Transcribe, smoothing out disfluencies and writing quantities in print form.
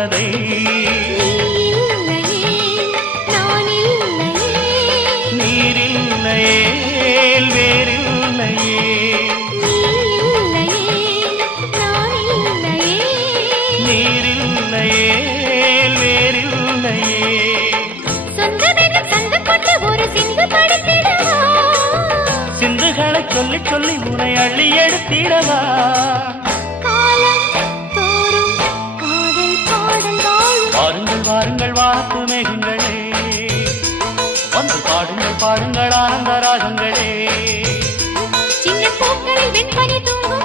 தேவதை நீரில்லையே வேறில்லையே நீரில்லையே வேறில்லையே சிந்துகளை சொல்லி சொல்லி உனை அள்ளி எடுத்திடவா வாருங்கள் வாருங்கள் வாத்து மேகங்களே வந்து பாடுங்கள் பாடுங்கள் ஆனந்த ராகங்களே சின்ன பூக்களில் வெண்பனி தூங்கும்